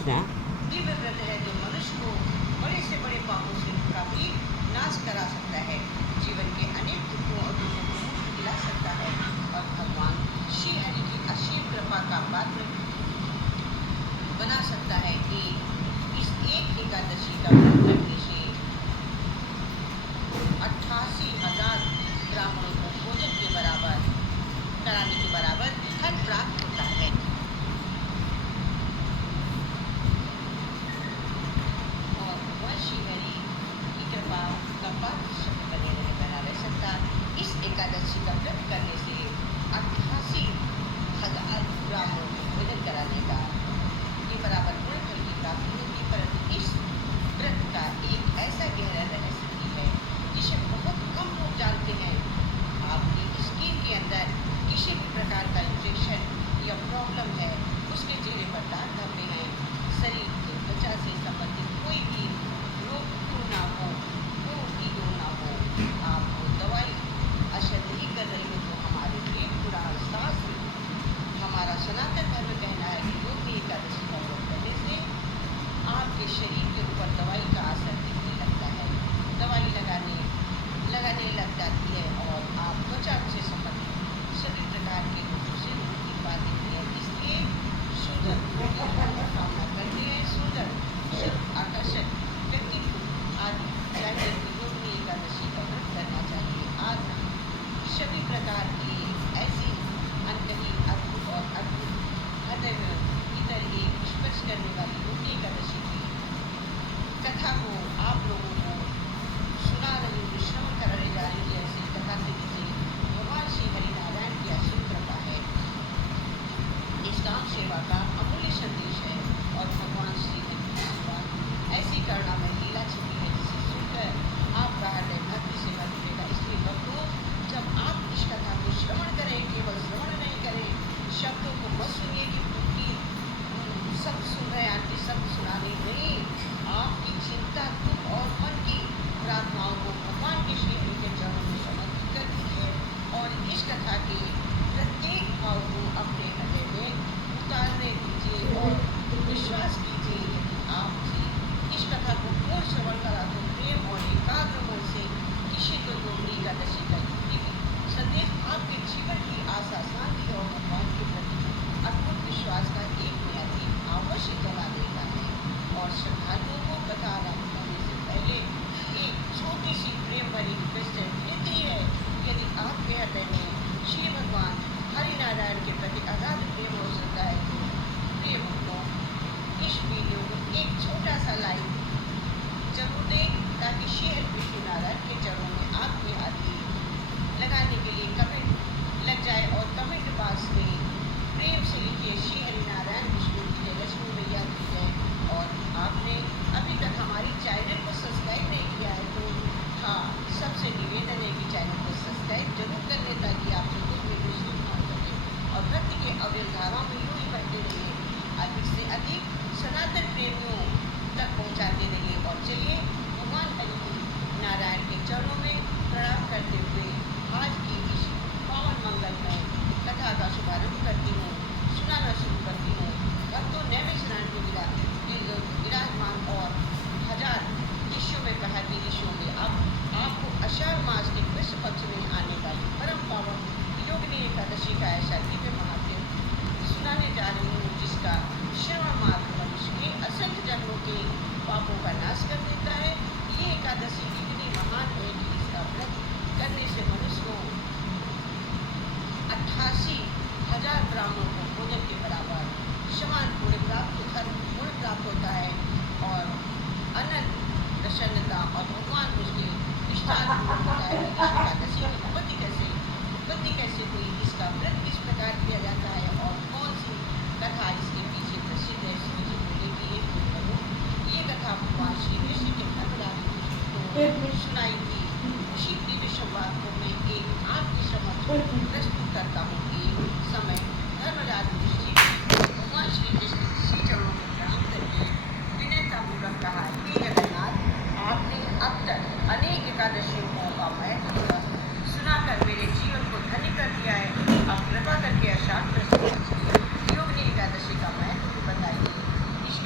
कृष्णा। दिव्य व्रत है जो मनुष्य को बड़े से बड़े पापों से का भी नाश करा सकता है, जीवन के अनेक दुखों और दुखों को मुक्त दिला सकता है और भगवान श्री हरि की असीम कृपा का पात्र बना सकता है कि इस एक एकादशी का व्रत करने से 88,000 ब्राह्मणों को भोजन के बराबर कराने के बराबर फल प्राप्त होता है। और वह श्री हरि की कृपा का पात्र बना रह सकता। इस एकादशी का व्रत करने से 88,000 ब्राह्मणों को भोजन कराने का के बराबर पूर्ण फल की प्राप्ति होगी। परंतु इस व्रत का एक ऐसा गहरा रहस्य भी है जिसे बहुत कम लोग जानते हैं। आपकी स्किन के अंदर किसी भी प्रकार का इन्फेक्शन या प्रॉब्लम है, उसके चेहरे पर दाग धब्बे हैं, शरीर की त्वचा से संबंधित कोई भी रोग क्यों ना हो, क्यों ना हो, आपको दवाई असर नहीं कर रही हो तो हमारे वेद पुराण शास्त्र, हमारा सनातन धर्म कहना है कि योगिनी एकादशी का व्रत करने से आपके शरीर के ऊपर दवाई का असर दिखने लगता है, दवाई लगाने लग जाती है और आप त्वचा से संबंधित सभी प्रकार के रोगों से मुक्ति पाते हैं। इसलिए सुंदर कामना करनी है, सुंदर आकर्षक व्यक्तित्व आदि चाहिए कि योगिनी एकादशी का व्रत करना चाहिए। आज सभी प्रकार की ऐसी अनकही अद्भुत और अद्भुत हृदय भीतर ही स्पर्श करने वाली योगिनी एकादशी की कथा को आप लोगों को सुना रही हूँ, श्रवण कराने जा रही हूँ। ऐसी कथा से जिसे भगवान श्री हरिनारायण की असीम कृपा है, निष्काम सेवा का अमूल्य संदेश है और भगवान श्री हरि की सेवा ऐसी करुणा में लीला छिपी है जिसे सुनकर आपका हृदय भक्ति से भर उठेगा। इसलिए भक्तों, जब आप इस कथा को श्रवण करें, केवल श्रवण नहीं करें, शब्दों को मत सुनिए कि शब्द सुन रहे आंटी शब्द सुनाने नहीं, आपकी चिंता दुख और मन की प्रार्थनाओं को भगवान के श्री हरि के चरणों में समर्पित कर दीजिए और इस कथा के प्रत्येक भाव को अपने हृदय में उतारने दीजिए और विश्वास कीजिए यदि आप इस कथा को पूर्ण श्रवण करा तो प्रेम और एकाग्र मन से किसी को योगिनी एकादशी का संदेश आपके जीवन की आशा, शांति और भगवान के प्रति अद्भुत विश्वास का एक बुनियादी अवश्य जला देता है। और श्रद्धालुओं को कथा आरंभ करने से पहले एक छोटी सी प्रेम भरी रिक्वेस्ट रहती है। यदि आपके हृदय में श्री भगवान हरिनारायण के प्रति अगाध प्रेम हो सकता है तो प्रिय भक्तों, इस वीडियो को एक छोटा सा लाइक जरूर दें ताकि श्री हरि विष्णु नारायण के चरणों में आपके हाथी लगाने के लिए कमेंट लग जाए और कमेंट बॉक्स में प्रेम से लिखिए श्री हरिनारायण विष्णु की जय, लक्ष्मी मैया की जय। और आपने अभी तक हमारी चैनल को सब्सक्राइब नहीं किया है तो हाँ, सबसे निवेदन है कि चैनल को सब्सक्राइब जरूर कर लें ताकि आप कुछ वीडियो शुरू कर सकें और भक्ति के अविरल धाराओं में यूँ ही बढ़ते रहिए, अधिक से अधिक सनातन प्रेमियों तक पहुँचाते रहिए। और चलिए भगवान हरि नारायण के चरणों में प्रणाम करते हुए आज की इस पावन मंगलमय कथा का शुभारंभ करती हूँ, सुनाना शुरू करती हूँ। भक्तों, नैमिष स्नान को विराजमान और हजार ऋषियों में कहा कि ऋषियों में अब आपको आषाढ़ मास के कृष्ण पक्ष में आने वाली परम पावन योगिनी एकादशी का ऐसा दिव्य महात्म्य सुनाने जा रही हूँ जिसका श्रवण मात्र मनुष्य के असंख्य जन्मों के पापों का नाश कर देता है। ये एकादशी इतनी महान है कि इसका व्रत करने से मनुष्य को 88,000 ब्राह्मणों को भोजन के बराबर समान पुण्य प्राप्त होता है और अनंत प्रसन्नता और भगवान उसके विस्तार होता है। एकादशी की उत्पत्ति कैसे हुई, इसका व्रत किस प्रकार किया जाता है और कौन सी कथा इसके पीछे प्रसिद्ध है, मुझे बोले कि ये कथा भगवान श्री कृष्ण के धर्मराज को सुनाई थी। उसी दिव्य संवाद को मैं एक आपके समक्ष प्रस्तुत करता हूँ। एक समय धर्मराज भगवान श्री कृष्ण श्री चरणों में प्रणाम करके विनयतापूर्वक कहा, हे जगन्नाथ, आपने अब तक अनेक एकादशियों का महत्व सुनाकर मेरे जीवन को धन्य कर दिया है। अब कृपा करके आषाढ़ योगिनी एकादशी का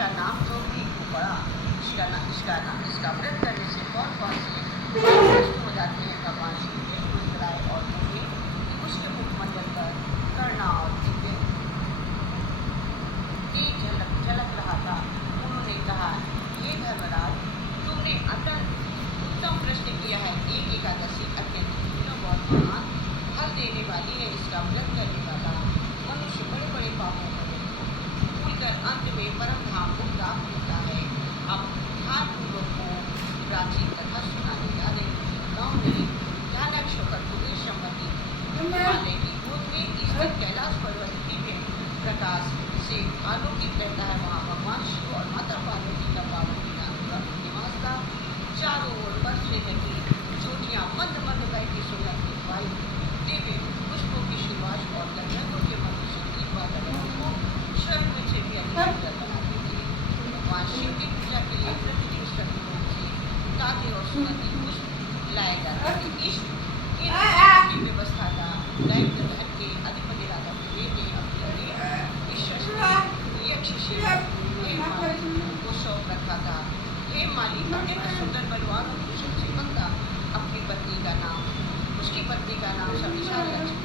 इसका नाम तो भी पड़ा। इसका व्रत करने से कौन से नष्ट हो जाते हैं। भगवान श्री कृष्ण मुस्कुराए और बोले कि उसके मुखमंडल पर करुणा और दिव्य तेज झलक रहा था। उन्होंने कहा, हे धर्मराज, तुमने उत्तम प्रश्न किया है। एक एकादशी अत्यंत दुर्लभ और महान फल देने वाली है। इसका व्रत करने वाला मनुष्य बड़े बड़े पापों को भूलकर अंत में परम धाम को प्राप्त होता है। अब ध्यानपूर्वक को प्राचीन कथा सुनाने जा रही थी। गाँव में ध्यानक्ष होकर कुबेर संपत्ति हिमालय की गोद में स्थित कैलाश पर्वत दिव्य प्रकाश से आलोकित रहता है। वहाँ भगवान शिव और माता पार्वती का पावन निवास था। चारों ओर बर्फ से ढकी चोटियाँ मंद मंद बहती सुगंधित वायु, दिव्य पुष्पों की सुवास और गंधर्वों के मधुर संगीत वातावरण को स्वर्ग में से भी अधिक सुंदर बनाते थे। भगवान शिव की पूजा के लिए प्रतिदिन सत्संग से ताजे और सुगंधित पुष्प लाए जाते थे। इस की व्यवस्था का दायित्व धन के अधिपति राजा कुबेर ने अपने विश्वसनीय यक्ष सेवक को सौंप रखा था। हे माली, अत्यंत सुंदर बलवान और कुशल सेवक था। उसकी पत्नी का नाम सविशा लक्ष्मी,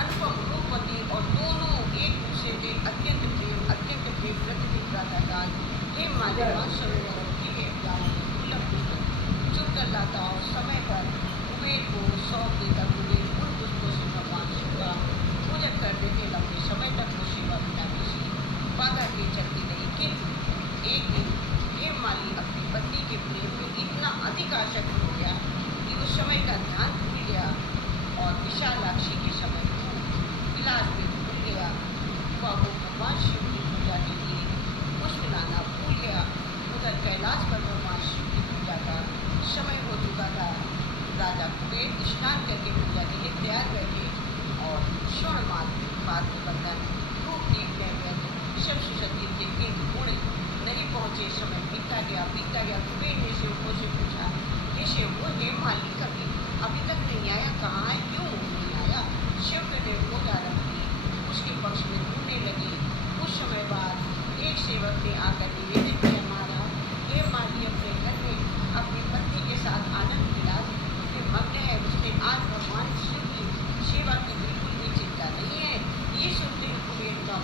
अनुपम रूपवती और दोनों एक दूसरे के अत्यंत प्रेम प्रतिदिन प्रातःकाल हे माली मानसरोवर के गाँव में दुर्लभ पुष्प चुनकर लाता और समय पर कुबेर को सौंप देता। कुबेर उन पुष्पों से भगवान शिव का पूजन करते थे। लंबे समय तक वो सेवा बिना किसी बाधा के चलती रही। किंतु एक दिन हे माली अपनी पत्नी के प्रेम में इतना अधिक आसक्त हो गया कि उस समय का ध्यान भूल गया और विशालाक्षी के समय को विलास में भूल गया। वह भगवान शिव की पूजा के लिए पुष्प लाना भूल गया। उधर कैलाश पर भगवान शिव की पूजा का समय हो चुका था। राजा कुबेर स्नान करके पूजा के लिए तैयार बैठे और स्वर्ण पात्र बंधन धूप दीप नैवेद्य सब सुसज्जित थे। किंतु गुण नहीं पहुँचे। समय बीतता गया। कुबेर ने सेवकों से पूछा, हे सेवकों, हे माली कभी अभी तक नहीं आया, कहाँ है, क्यों नहीं आया? सेवक ने रोज आरंभ की उसके पक्ष में ढूंढने लगे। कुछ समय बाद एक सेवक ने आकर निवेदन किया, महाराज, हे माली अपने घर में अपनी पत्नी के साथ आनंद विलास में मग्न है। उसने आज भगवान शिव की सेवा की बिल्कुल भी चिंता नहीं है। ये सुनते ही कुबेर का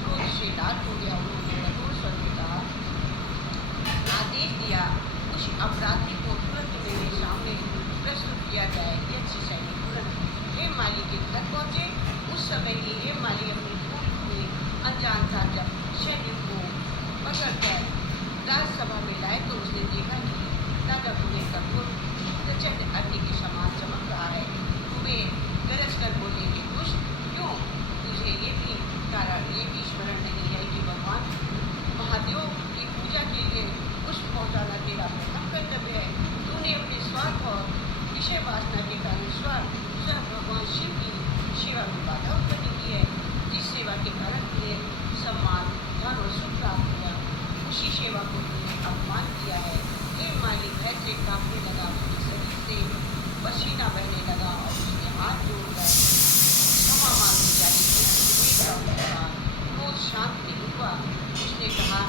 क्रोध से लाल हो गया। उन्होंने कठोर स्वर में कहा, आदेश दिया उस अपराधी को तुरंत मेरे सामने प्रस्तुत किया जाए। यक्ष सैनिक तुरंत हे माली के घर पहुँचे। उस समय ही हे माली अपनी भूल में अनजान था। जब सैनिक को पकड़कर राजसभा में लाए तो उसने देखा कि राजा कुबेर का क्रोध प्रचंड अग्नि के समान चमक रहा है। कुबेर गरज कर बोले कि दुष्ट, क्यों तुझे ये भी स्मरण नहीं है कि भगवान महादेव की पूजा के लिए पुष्प पहुँचाना तेरा प्रथम कर्तव्य है। तूने अपने स्वार्थ और विषय वासना के कारण स्वयं भगवान शिव की सेवा में बाधा उत्पन्न की है। जिस सेवा के कारण तुझे सम्मान, धन और सुख प्राप्त हुआ, उसी सेवा को तूने अपमान किया है। हे माली भय से कांपने लगा। उसके शरीर से पसीना बहने लगा और उसने हाथ जोड़कर क्षमा मांगनी चाहिए। क्रोध शांत नहीं हुआ। उसने कहा,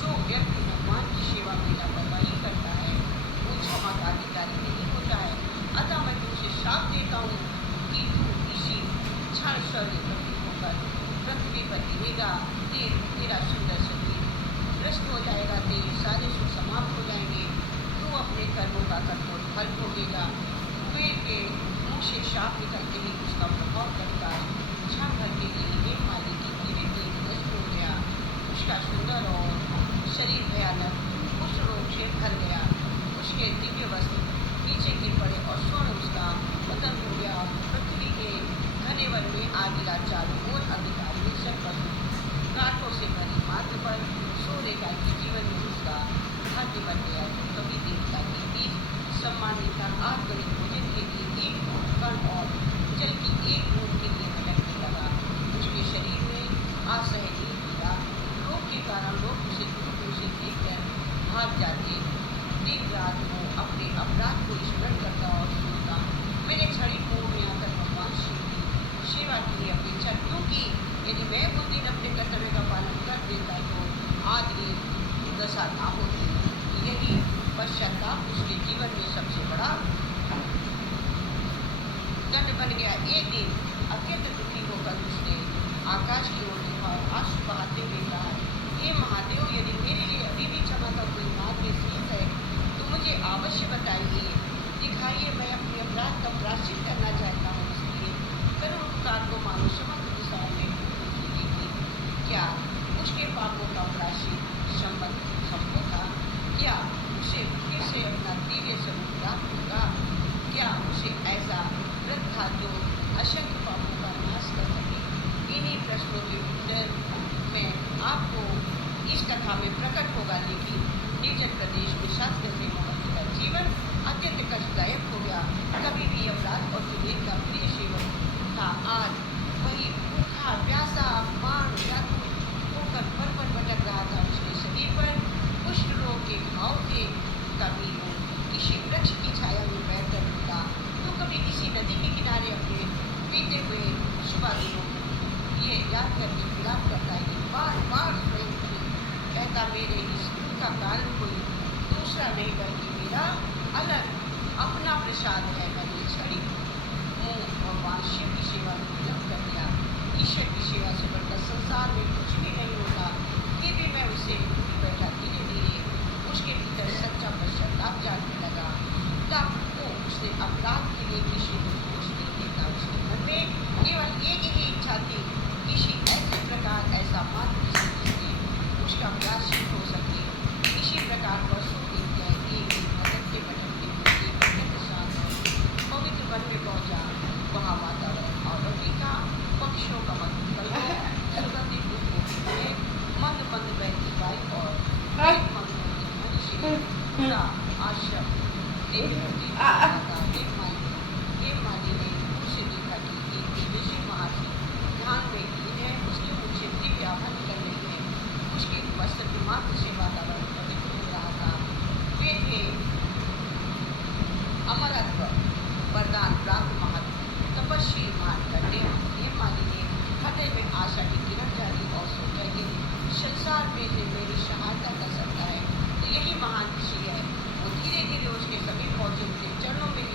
जो व्यक्ति भगवान की सेवा में लापरवाही करता है वो क्षमा का अधिकारी नहीं होता है। अतः मैं तुझसे श्राप देता हूँ कि तू इसी क्षण शौर्य प्रतीक होकर पृथ्वी पर गिरेगा। तेरा सुंदर शरीर भ्रष्ट हो जाएगा। तेरे सारे सुख समाप्त हो जाएंगे। तू अपने कर्मों का कठोर फल भोगेगा। कुबेर के मुख से श्राप निकलते ही उसका प्रभाव तत्काल क्षण भर के लिए हे माली की धीरे धीरे नष्ट हो गया। उसका सुंदर और शरीर भयानक उस रोग से भर गया। उसके दिव्य वस्त्र नीचे गिर पड़े और स्वर्ण उसका पतन हो गया। पृथ्वी के घने वन में आ गिरा। चारों ओर अंधकार में सब पशु गांठों से भरी मार्ग पर सो रेखा के जीवन में उसका भाग्य बन गया। तो कभी देवता के बीच सम्मानित था। आज गरीब भोजन के लिए एक कण और जल की एक बूंद के लिए भटकने लगा। उसके शरीर में असहनीय पीड़ा, रोग के कारण लोग उसे दूर से देखकर भाग जाते। दिन रात वो अपने अपराध को स्मरण करता और सोचता, मैंने छड़ी कुओं में आकर भगवान शिव की सेवा की अपेक्षा क्यों की? यदि मैं उस दिन अपने कर्तव्य का पालन कर देता तो आज ये दुर्दशा ना होती। यही पश्चाताप उसके जीवन में सबसे बड़ा दंड बन गया। एक दिन अत्यंत दुखी होकर उसने आकाश की ओर देखा और आंसू बहाते हुए कहा, हे महादेव, यदि मेरे लिए अभी भी क्षमा का कोई मार्ग शेष है तो मुझे अवश्य बताइए, दिखाइए। मैं अपने अपराध का प्रायश्चित करना चाहता हूँ। इसलिए करुण पुकार को मानो समस्त दिशाओं में गूंजने लगी। क्या उसके पापों का प्रायश्चित संभव था? क्या उसे फिर से अपना दिव्य स्वरूप प्राप्त होगा? क्या उसे ऐसा व्रत था जो असंख्य पापों का नाश कर सके? इन्हीं प्रश्नों के उत्तर में आपको इस कथा में प्रकट होगा। लेकिन निर्जन प्रदेश में शास्त्र से महर्षि का जीवन अत्यंत कष्टदायक हो गया। कभी भी अपराध और विवेक का प्रिय सेवक था, आज वही भूखा प्यासा अपमान व्याकुल होकर पल पल भटक रहा था। उसके शरीर पर कुष्ठ रोग के घाव थे। कभी वो किसी वृक्ष की छाया में बैठकर उठता तो कभी किसी नदी के किनारे अपने बीते हुए सुबह दिनों ये याद करके विलाप करता है कि बार बार स्वयं कहता, मेरे इस दुख का कारण कोई दूसरा नहीं बल्कि मेरा अलग अपना प्रसाद है। मैंने क्षणिक मुँह भगवान शिव की सेवा में विलम्ब कर दिया। ईश्वर की सेवा से बढ़कर संसार में कुछ भी नहीं होता। फिर भी मैं उसे बैठा। धीरे धीरे उसके भीतर सच्चा पश्चाताप जागने लगा। तब वो उसने अपराध के लिए किसी को दोष नहीं देता। उसके मन में केवल एक ही इच्छा थी, किसी ऐसे प्रकार ऐसा मार्ग जिससे उसका प्रायश्चित हो सके। इसी प्रकार वर्षों बीत गए। एक दिन भटकते भटकते अत्यंत शांत और पवित्र वन में पहुंचा। वहाँ वातावरण अलौकिक था। पक्षियों का मधुर सुगंधित मंद मंद बहती वायु और एक मनमोहक ध्वनि से पूरा आश्रम माली ने उसे देखा कि एक विदेशी महर्षि ध्यान में लीन है। उसके मुझे दिव्य आभन कर रही है। उसके वस्त्र की मात्र से वातावरण पवित्र हो रहा था। वे थे अमरत्व वरदान प्राप्त महत्व तपस्वी मान करते। माली ने हृदय में आशा की किरण जागी और सोचा कि संसार में से मेरी सहायता कर सकता है तो यही महान ऋषि है। वो धीरे धीरे उसके सभी पहुंचे, उसके चरणों में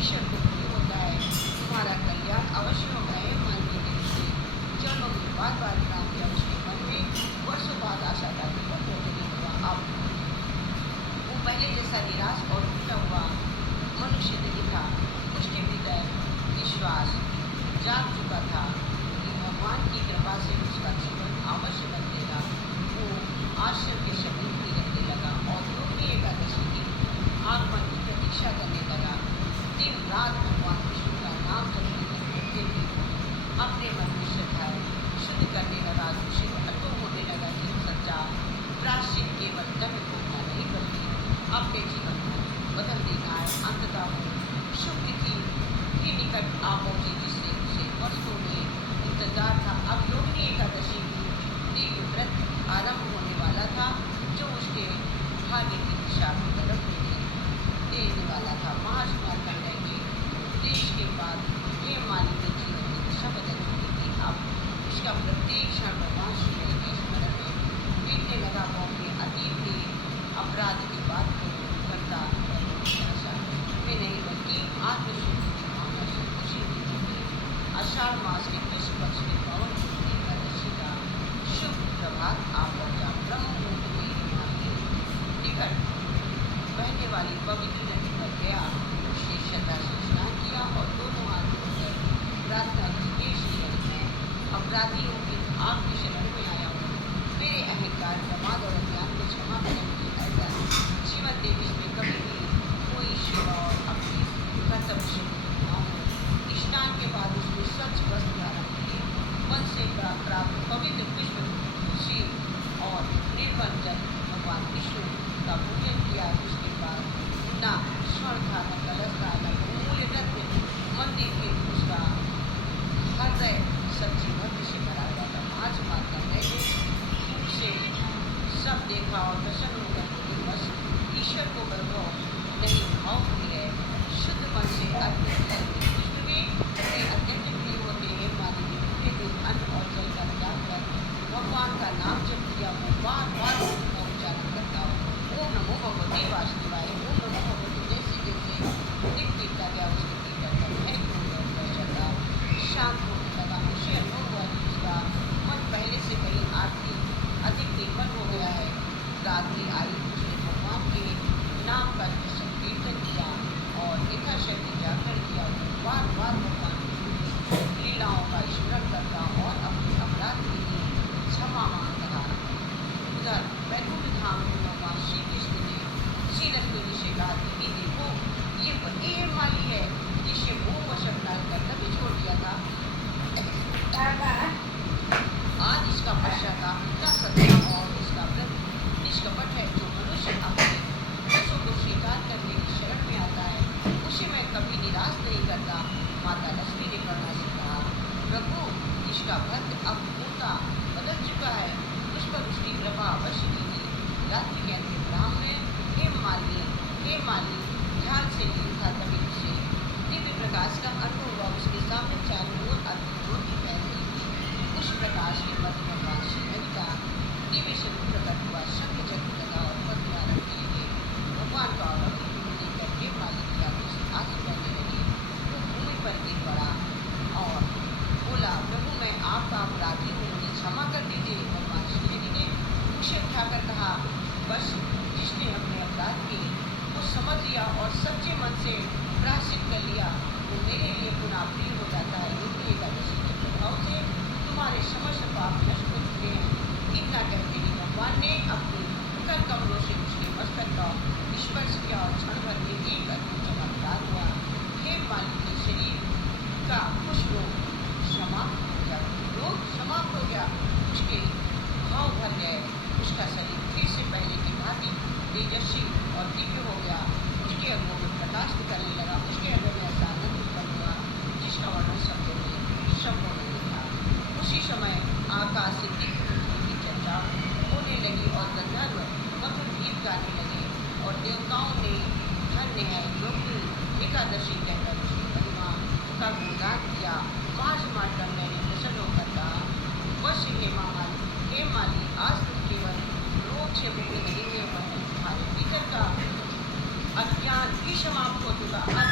ईश्वर को प्रिय होता है, तुम्हारा कल्याण अवश्य होगा। हे मानवीय के ऋषि, चरणों में बार बार प्रणाम किया। उसके मन में वर्षों बाद आशा था कि वह नहीं हुआ। अब वो पहले जैसा निराश और टूटा हुआ मनुष्य नहीं था। उसके भीतर विश्वास जाग चुका था कि भगवान की कृपा से उसका जीवन अवश्य बदलेगा। वो आश्रम के शरीर में रहने लगा और रोहिणी एकादशी की आगमन की प्रतीक्षा करने लगा। दिन रात भगवान विष्णु का नाम जपने करते हुए अपने मन में श्रद्धा शुद्ध करने लगा। उसे अनुभव होने लगा कि सच्चा प्रायश्चित केवल दंड भोगना नहीं बल्कि अपने जीवन को बदल देना है। अंततः शुभ तिथि के निकट आ पहुंची जिससे उसे वर्षों में इंतजार था। अब रोहिणी एकादशी की दीर्घ व्रत आरंभ होने वाला था, जो उसके भाग्य की दिशा को बदल देने वाला था। महर्षि मार्कंडेय के देश के बाद हेममालिनी के जीवन की दिशा बदल चुकी थी। अब उसका प्रत्येक क्षण भगवान श्री हरि के स्मरण में बीतने लगा। वो अपने अतीत के अपराध की बात को करता में नहीं बल्कि आत्मशुद्धि की भावना से खुशी होती थी। आषाढ़ मास के कृष्ण पक्ष के पावन एकादशी का शुभ प्रभात आ पहुंचा। ब्रह्म मुहूर्त में हिमालय निकट बहने वाली पवित्र नदी पर गया। उसने श्रद्धा से स्नान किया और दोनों हाथ जोड़कर प्रार्थना की, हे श्री हरि, मैं अपराधियों की आपकी शरण में आया हूँ। मेरे अहंकार, प्रमाद और अज्ञान को क्षमा करें कि ऐसा जीवन दे जिसमें कभी भी कोई सेवा और अपनी कर्तव्य से न हो। स्नान के बाद उसने स्वच्छ वस्त्र धारण किए, मन से प्राप्त पवित्र पुष्प तुलसी और निर्मल जल भगवान विष्णु का पूजन किया। उसके बाद न स्वर्ण था, न कलश था, न बहुमूल्य रत्न मंदिर के उसका हृदय सच्ची भक्ति से भरा हुआ था। आज मार्कंडेय ने दूर से सब देखा और प्रसन्न होकर बोले, बस ईश्वर को वैभव नहीं भाव भी है। शुद्ध मन से अर्पित विष्णु भी अत्यंत प्रिय होते हैं। मानवीय पूरे दिन अन्न और जल का त्याग कर भगवान का नाम जप किया। वो बार बार का उच्चारण करता हो, ओम नमो भगवते वासुदेवाय, ओम नमो भगवते। जैसे जैसे दिन बीतता गया उसके भीतर का भय क्रोध और श्रद्धा शांत होने लगा। उसे अनुभव हुआ कि उसका मन पहले से कहीं अधिक निर्मल हो गया है। रात्रि आई, उसने भगवान के नाम का कीर्तन किया और यथाशक्ति जाकर किया। बार बार भगवान की लीलाओं का स्मरण करता और अपने अपराध के लिए क्षमा मांगता रहा। उधर वैकुंठ धाम में भगवान श्री कृष्ण ने श्री लक्ष्मी से कहा कि देखो, ये वही हेममालिनी है जिसे मोह वश अपना कर्तव्य छोड़ दिया था। आज इसका पश्चाताप इतना सत्य और इसका व्रत निष्कपट है। जो मनुष्य अपने दोषों को स्वीकार करने की शरण में आता है उसे मैं कभी निराश नहीं करता। माता लक्ष्मी ने करुणा से कहा, प्रभु, इसका भक्त अब पूर्णता बदल चुका है, उस पर उसकी कृपा अवश्य कीजिए। रात्रि के अंतिम राम ने हेममालिनी ध्यान से लिखा। तभी उसे दिव्य प्रकाश का अनुभव हुआ। उसके सामने चारों ओर अद्भुत ज्योति फैल रही थी। उस प्रकाश के मध्य भगवान श्री हरि का दिव्य स्वरूप प्रकट हुआ। शंख चक्र गदा और पद्म धारण किए हुए भगवान का अवलोकन देखकर हेममालिनी की आंखों से आंसू बहने लगे। वो भूमि पर गिर पड़ा और बोला, प्रभु, मैं आपका अपराधी हूँ, मुझे क्षमा कर दीजिए। भगवान श्री हरि ने उसे उठाकर कहा, बस जिसने अपने अपराध के को समझ लिया और सच्चे मन से प्रायश्चित कर लिया, वो मेरे लिए पुनः प्रिय हो जाता है। रोहिणी एकादशी के प्रभाव से तुम्हारे समस्त पाप नष्ट हो चुके हैं। इतना कहते ही भगवान ने अपनी कर कमलों से उसके मस्तक का स्पर्श किया और क्षण भर में एक अद्भुत चमत्कार हुआ। हेममालिनी के शरीर का कुछ रोग समाप्त हो गया, उसके घाव भर गए। उसका शरीर फिर से पहले की भांति तेजस्वी और दिव्य हो गया। उसके अंगों में प्रकाश निकलने लगा। उसके अंगों में ऐसा आनंद उत्पन्न हुआ जिसका वर्णन शब्दों में नहीं था। उसी समय आकाश से दिव्य पृथ्वी की चर्चा होने लगी और गंधर्व मधुर गीत गाने लगे और देवताओं ने धन्य है रोहिणी एकादशी कहकर उसकी महिमा का गुणगान किया। महर्षि मार्कंडेय ने प्रसन्न होकर कहा, बस हेममालिनी, आज तुम केवल रोग से मुक्त नहीं हुए परंतु तुम्हारे भीतर का अज्ञान भी समाप्त हो चुका। अब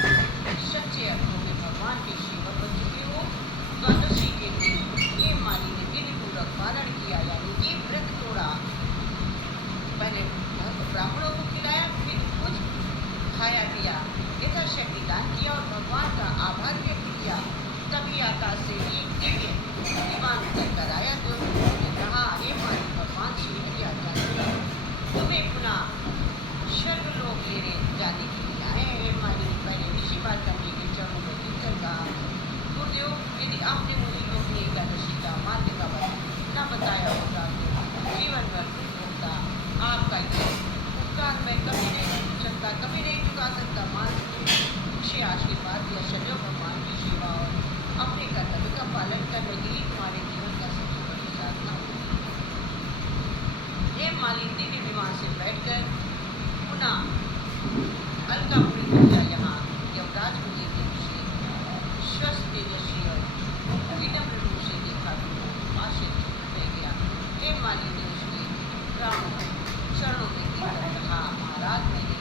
से अर्थों के भगवान के सेवक बन चुके हो। द्वादशी के दिन हेम मालिनी ने विधिपूर्वक पालन किया, यानी कि व्रत तोड़ा। पहले ब्राह्मणों को खिलाया, फिर कुछ खाया पिया, यथाशक्ति दान किया और भगवान का आभार व्यक्त किया। तभी आकाश से एक दिव्य विमान उतर कर आया तो उन्होंने कहा, हे मालिनी, भगवान श्री हरि आज्ञा से तुम्हें पुनः स्वर्गलोक लेने जाने के लिए आए हैं। हे मालिनी, पहले ऋषि मार्कंडेय के चरणों में गिरकर कहा, गुरुदेव, यदि आपने मुझे योगिनी एकादशी का मार्ग का न बताया होता तो जीवन भर दुख होता। आपका उपकार मैं कभी नहीं सकता, कभी नहीं चुका सकता। मालिनी मुझे आशीर्वाद दिया, सदैव भगवान की सेवा और अपने कर्तव्य का पालन करने के लिए तुम्हारे जीवन का सबसे बड़ी साधना होगी। हेम मालिनी दिव्य विमान से बैठकर पुनः अलकापुरी पहुंचा। यहाँ यमराज को देखने से स्वस्थ तेजस्वी और विनम्र रूप से देखा तो आश्चर्य रह गया। हेम मालिनी ने उसके चरणों में गिरकर कहा, महाराज, मैंने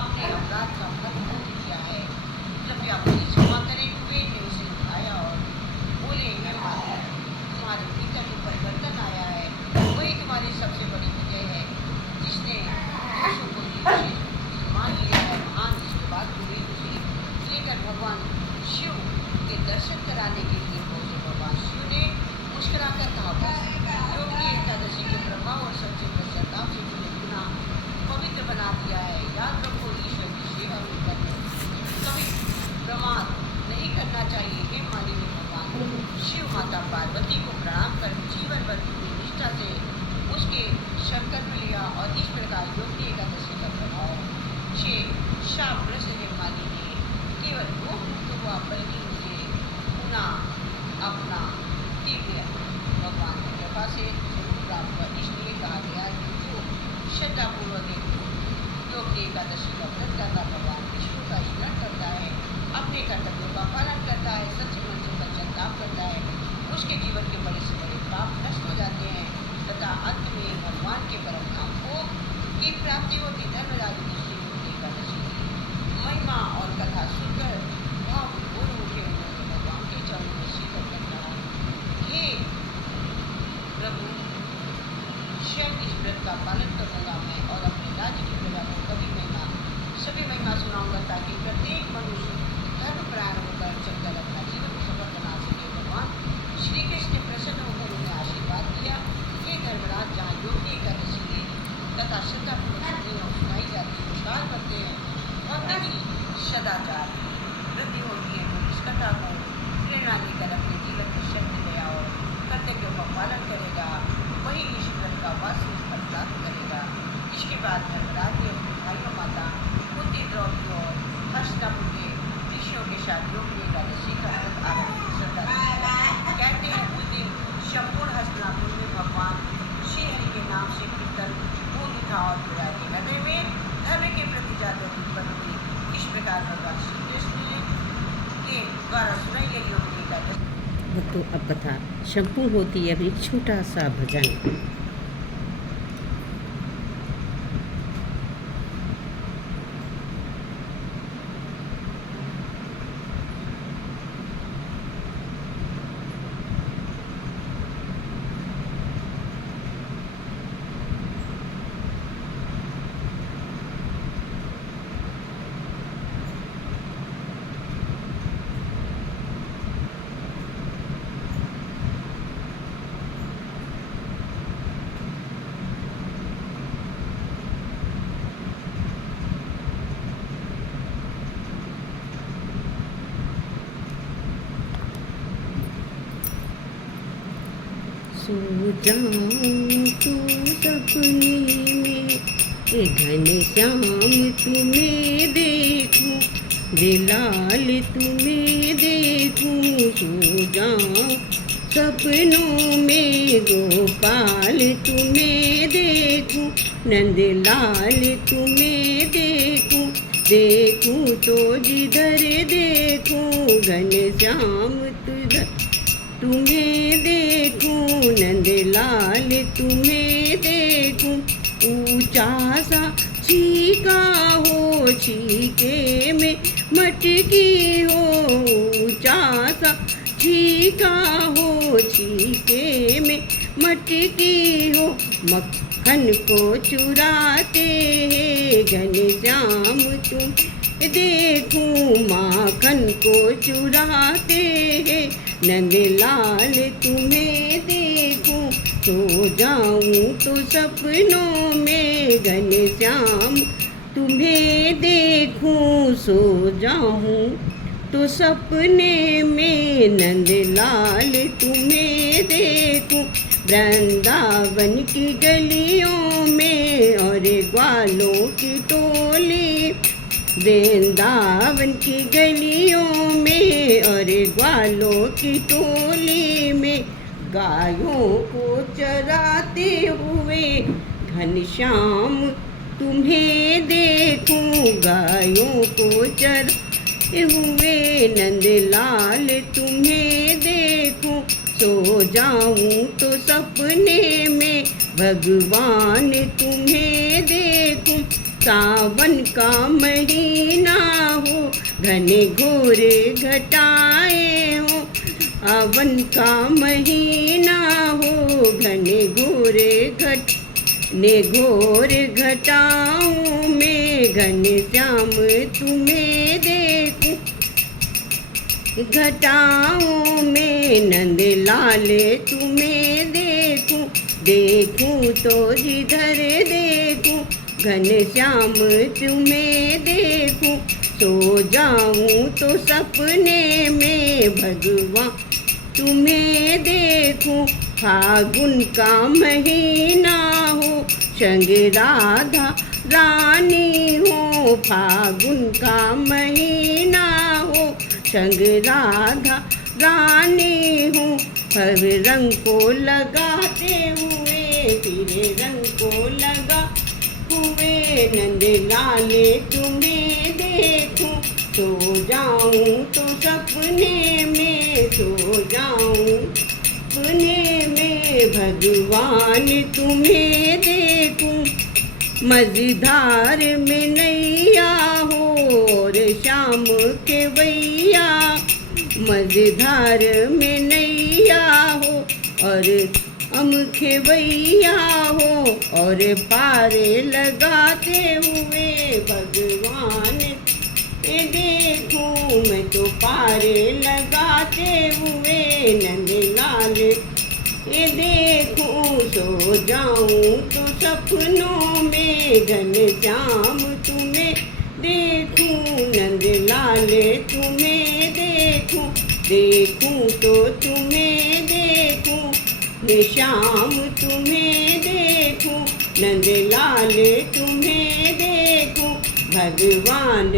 अपने अपराध का फल किया है, कृपया मुझे क्षमा करें। कुबेर ने उसे उठाया और बोले, हे मालिनी, तुम्हारे भीतर जो परिवर्तन आया है वही तुम्हारी सबसे बड़ी विजय है, जिसने दोषों को मान लिया है। महान इसके बाद कुबेर उसे लेकर भगवान शिव के दर्शन कराने के लिए पहुंचे। भगवान शिव ने मुस्कुराकर कहा, योगिनी एकादशी के प्रभाव और सच्चे पश्चाताप से तुम्हें पुनः पवित्र बना दिया है। याद रखो, ईश्वर की सेवा में करने कभी प्रमाद नहीं करना चाहिए। हे मालिनी, भगवान शिव माता पार्वती को प्रणाम कर जीवन भर पूरी निष्ठा से उसके संकल्प लिया और इस प्रकार योगिनी एकादशी का प्रभाव से शापग्रस्त हेम मालिनी केवल वो मुक्त हुआ, बल्कि उसे पुनः अपना दिव्य भगवान की कृपा से स्वरूप प्राप्त हुआ। इसलिए कहा गया कि जो श्रद्धापूर्वक योगिनी एकादशी का व्रत करता भगवान विष्णु का स्मरण करता है, अपने कर्तव्यों का पालन करता है, सच्चे मन से पश्चाताप करता है, उसके जीवन के बड़े से बड़े पाप नष्ट हो जाते हैं तथा अंत में भगवान के परम धाम को की प्राप्ति होती। धर्मराज ऋषि योगिनी एकादशी की महिमा और कथा सुनकर भाव विभोर उठे। उन्होंने भगवान के चरणों में सिर रखकर कहा, हे प्रभु, स्वयं इस व्रत का पालन करूँगा मैं और अपने राज्य की प्रजा को सभी महिमा सुनाऊंगा, ताकि प्रत्येक मनुष्य धर्मपरायण होकर चलकर अपना जीवन सफल बना सके। भगवान श्री कृष्ण ने प्रसन्न होकर उन्हें आशीर्वाद दिया, हे धर्मराज, जहाँ योगिनी एकादशी तथा श्रद्धापूर्वक सुनाई जाती है, विचार करते हैं, भक्त की सदाचार वृद्धि होती है। तो इस कथा को प्रेरणा लेकर अपने जीवन में सत्य, दया और कर्तव्यों का पालन करेगा, वही इस व्रत का वास्तविक फल प्राप्त करेगा। इसके बाद धर्मराज ने अपने भाइयों माता कुंती, द्रौपदी और हर्षितापुर के ऋषियों के साथ योगिनी एकादशी का व्रत आरंभ श्रद्धा कहते हैं। उस दिन संपूर्ण हस्तिनापुर में भगवान श्री हरि के नाम से कीर्तन गूंज उठा और प्रजा के हृदय में धर्म के प्रति जागृति उत्पन्न हुई। इस प्रकार भगवान श्री कृष्ण के द्वारा सुनाई गई योगिनी एकादशी। तो अब कथा संपूर्ण होती है। अब एक छोटा सा भजन। सो जाऊं तो सपने में घन श्याम तुम्हें देखूं, दिलाल तुम्हें देखूं। सो जाऊं सपनों में गोपाल तुम्हें देखूं, नंदलाल तुम्हें देखूं। देखूं तो जिधर देखूं घन श्याम तुम्हें देखूं, नंदलाल तुम्हें देखूं। ऊंचा सा छीका हो छीके में मटकी हो ऊंचा सा छीका हो, छीके में मटकी हो। मक्खन को चुराते हैं घनश्याम तुम देखूं, माखन को चुराते हैं नंदलाल तुम्हें देखूं। सो जाऊं तो सपनों में घनश्याम तुम्हें देखूं, सो जाऊं तो सपने में नंदलाल तुम्हें देखूं। वृंदावन की गलियों में और ग्वालों की टोली, वृंदावन की गलियों में और ग्वालों की टोली में गायों को चराते हुए घनश्याम तुम्हें देखूं। गायों को चराते हुए नंदलाल तुम्हें देखूं। सो जाऊं तो सपने में भगवान तुम्हें देखूं। सावन का महीना हो, घने घोरे घटाए हो। सावन का महीना हो, घने घोरे घटाऊं में घनश्याम तुम्हें देखूं। घटाऊं में नंदलाल तुम्हें देखूं। देखूं तो जिधर देखूं घनश्याम तुम्हें देखूं। सो जाऊं तो सपने में भगवान तुम्हें देखूं। फागुन का महीना हो, संग राधा रानी हो। फागुन का महीना हो, संग राधा रानी हो। हर रंग को लगाते हुए फिर रंग को लगा हुए नंदलाल तुम्हें देखूं। सो जाऊं तो सपने में, सो जाऊं सपने में भगवान तुम्हें देखूं। मझधार में नैया हो और शाम के वैया, मझधार में नैया हो और खेवैया हो। और पारे लगाते हुए भगवान देखूं। मैं तो पारे लगाते हुए नंदलाल देखूं। सो जाऊं तो सपनों में घनश्याम तुम्हें देखूं। नंदलाल तुम्हें देखूं। देखूं तो तुम्हें देखूं, श्याम तुम्हें देखूं। नंदलाल तुम्हें देखूं, भगवान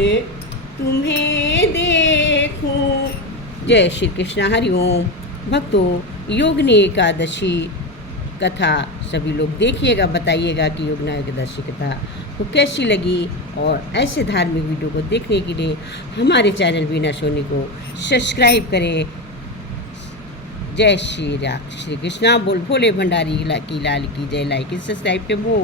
तुम्हें देखूं। जय श्री कृष्ण। हरि ओम। भक्तों, योगिनी एकादशी कथा सभी लोग देखिएगा, बताइएगा कि योगिनी एकादशी कथा को कैसी लगी। और ऐसे धार्मिक वीडियो को देखने के लिए हमारे चैनल वीणा सोनी को सब्सक्राइब करें। जय श्री कृष्णा। बोल भोले भंडारी की लाल की जय। लाइक सब्सक्राइब पे वो।